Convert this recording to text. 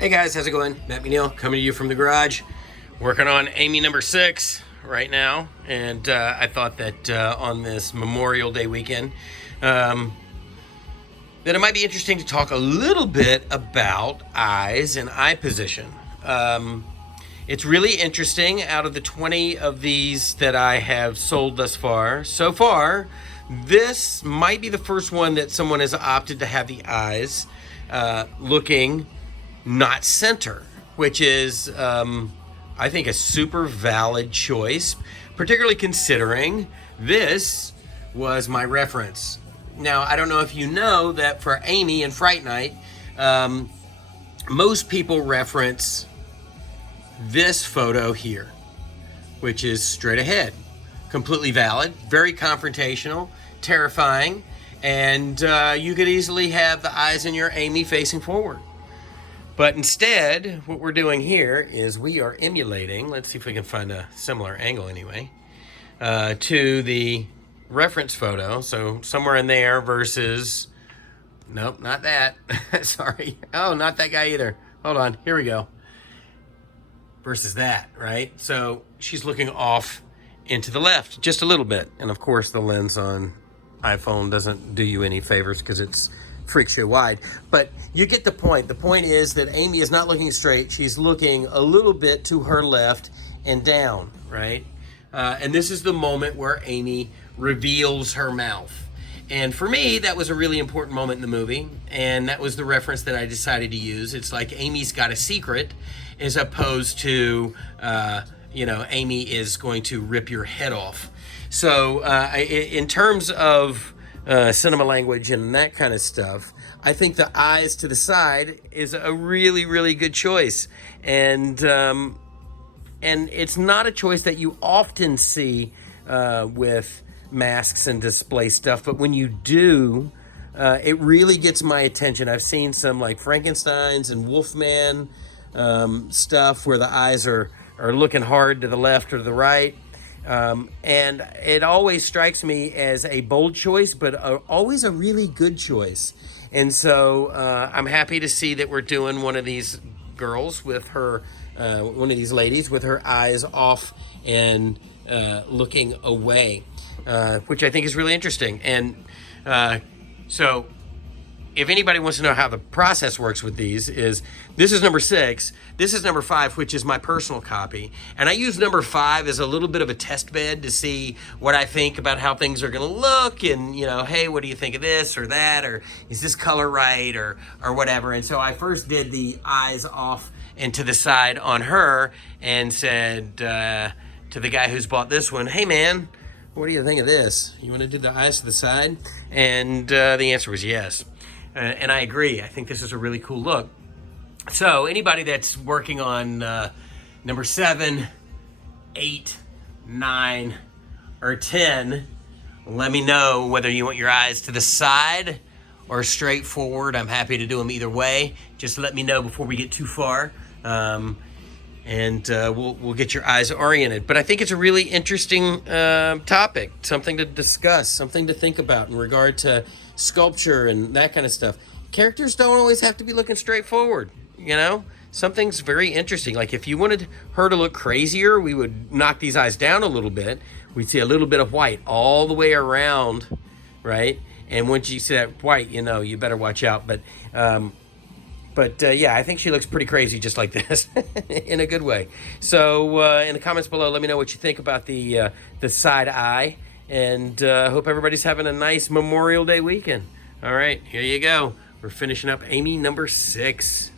Hey guys, how's it going? McNeil coming to you from the garage. Working on Amy number 6 right now. And I thought that on this Memorial Day weekend, that it might be interesting to talk a little bit about eyes and eye position. It's really interesting. Out of the 20 of these that I have sold thus far, this might be the first one that someone has opted to have the eyes looking not center, which is, I think, a super valid choice, particularly considering this was my reference. Now, I don't know if you know that for Amy and Fright Night, most people reference this photo here, which is straight ahead, completely valid, very confrontational, terrifying, and you could easily have the eyes in your Amy facing forward. But instead, what we're doing here is we are emulating, let's see if we can find a similar angle anyway, to the reference photo. So somewhere in there versus, nope, not that. Sorry. Oh, not that guy either. Hold on, here we go. Versus that, right? So she's looking off into the left just a little bit. And of course the lens on iPhone doesn't do you any favors because it's freaks you wide, but you get the point. The point is that Amy is not looking straight. She's looking a little bit to her left and down, right? And this is the moment where Amy reveals her mouth. And for me, that was a really important moment in the movie, and that was the reference that I decided to use. It's like Amy's got a secret as opposed to, Amy is going to rip your head off. So in terms of cinema language and that kind of stuff, I think the eyes to the side is a really, really good choice. And it's not a choice that you often see with masks and display stuff, but when you do, it really gets my attention. I've seen some like Frankenstein's and Wolfman stuff where the eyes are looking hard to the left or the right. And it always strikes me as a bold choice, but always a really good choice. And so I'm happy to see that we're doing one of these girls with her, one of these ladies with her eyes off and looking away, which I think is really interesting. And so if anybody wants to know how the process works with these, this is number 6, this is number 5, which is my personal copy. And I use number 5 as a little bit of a test bed to see what I think about how things are going to look. And, hey, what do you think of this or that? Or is this color right? Or whatever. And so I first did the eyes off and to the side on her and said to the guy who's bought this one, hey, man, what do you think of this? You want to do the eyes to the side? And the answer was yes. And I agree. I think this is a really cool look. So anybody that's working on number 7, 8, 9, or 10, let me know whether you want your eyes to the side or straight forward. I'm happy to do them either way. Just let me know before we get too far. And we'll get your eyes oriented. But I think it's a really interesting topic, something to discuss, something to think about in regard to sculpture and that kind of stuff. Characters don't always have to be looking straight forward, Something's very interesting. Like if you wanted her to look crazier, we would knock these eyes down a little bit. We'd see a little bit of white all the way around, right? And once you see that white, you better watch out. But yeah, I think she looks pretty crazy just like this in a good way. So in the comments below, let me know what you think about the side eye. And hope everybody's having a nice Memorial Day weekend. All right, here you go. We're finishing up Amy number 6.